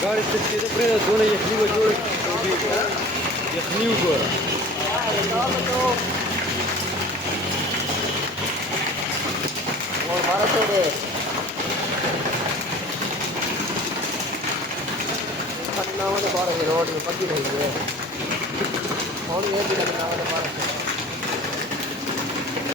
गाड़ी से सीधे प्रेस दोनों यखनी को जोड़ यखनी को और भारत छोड़े पटना वाले बारह रोड में पकी रही है और ये भी लगना वाले बारह